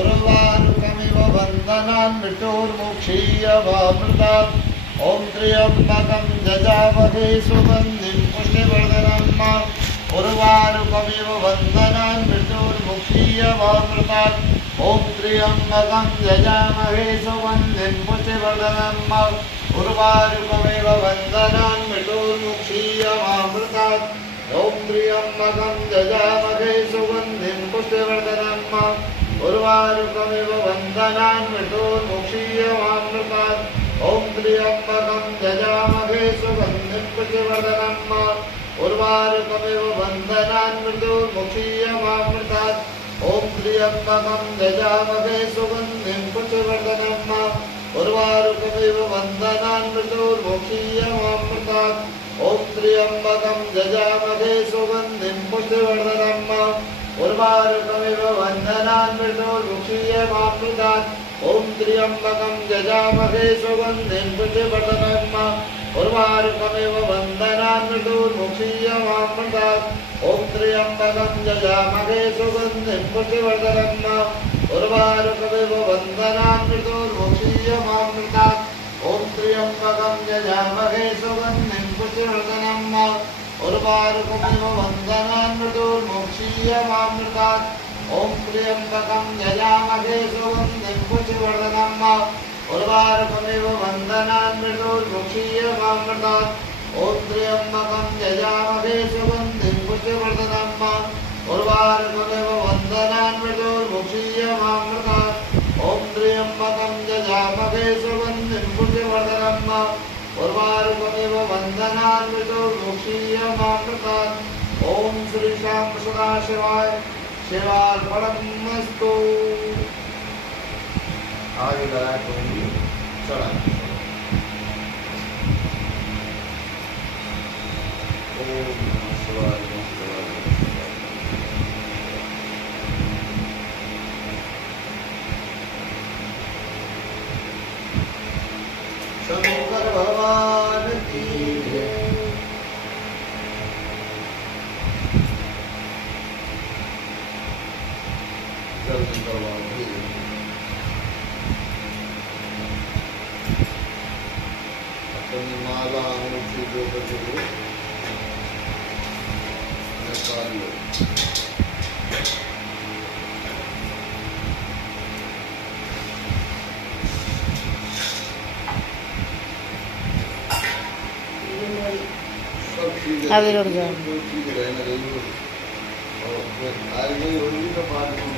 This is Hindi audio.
उर्वारुकमिव बन्धनान् मृत्योर्मुक्षीयवामृतात् ॐ त्र्यम्बकं जजामहे सुगन्धिं पुष्टिवर्धनम् उर्वारुकमिव बन्धनान् मृत्योर्मुक्षीयवामृतात् ॐ त्र्यम्बकं जजामहे सुगन्धिं पुष्टिवर्धनम् उर्वारुकमिव बन्धनान् मृत्योर्मुक्षीयवामृतात् ॐ त्र्यम्बकं जजामहे सुगन्धिं पुष्टिवर्धनम् उर्वारुकमिव बन्धनान् मृत्योर्मुक्षीयवामृतात् ॐ त्र्यम्बकं जजामहे सुगन्धिं पुष्टिवर्धनम् उर्वारुकमिव बन्धनान् मृत्योर्मुक्षीयवामृतात् ॐ त्र्यम्बकं जजामहे सुगन्धिं पुष्टिवर्धनम् उर्वारुकमिव बन्धनान् मृत्योर्मुक्षीयवामृतात् ॐ त्र्यम्बकं जजामहे सुगन्धिं पुष्टिवर्धनम् उर्वारुकमिव बन्धनान् मृत्योर्मुक्षीयवामृतात् ॐ त्र्यम्बकं जजामहे सुगन्धिं पुष्टिवर्धनम् उर्वारुकमिव बन्धनान् मृत्योर्मुक्षीयवामृतात् ॐ त्र्यम्बकं जजामहे सुगन्धिं पुष्टिवर्धनम् उर्वारुकमिव बन्धनान् मृत्योर्मुक्षीयवामृतात् ॐ त्र्यम्बकं जजामहे सुगन्धिं पुष्टिवर्धनम् उर्वारुकमिव बन्धनान् मृत्योर्मुक्षीयवामृतात् ॐ त्र्यम्बकं जजामहे सुगन्धिं पुष्टिवर्धनम् उर्वारुकमिव बन्धनान् मृत्योर्मुक्षीयवामृतात् ॐ त्र्यम्बकं जजामहे सुगन्धिं पुष्टिवर्धनम् उर्वारुकमिव बन्धनान् मृत्योर्मुक्षीयवामृतात् ॐ त्र्यम्बकं जजामहे सुगन्धिं पुष्टिवर्धनम् उर्वारुकमिव बन्धनान् मृत्योर्मुक्षीयवामृतात् ॐ श्री श्याम सदाशिवाय शिवार्पणमस्तु। आगे लगाए तो चढ़ा शंकर भगवान की जय। शंकर भगवान की जय। अपनी माला अंगूठी जो बचे निकाल लो। आगे रुक जाओ। ठीक है, रहना चाहिए और आगे होगी तो बाद में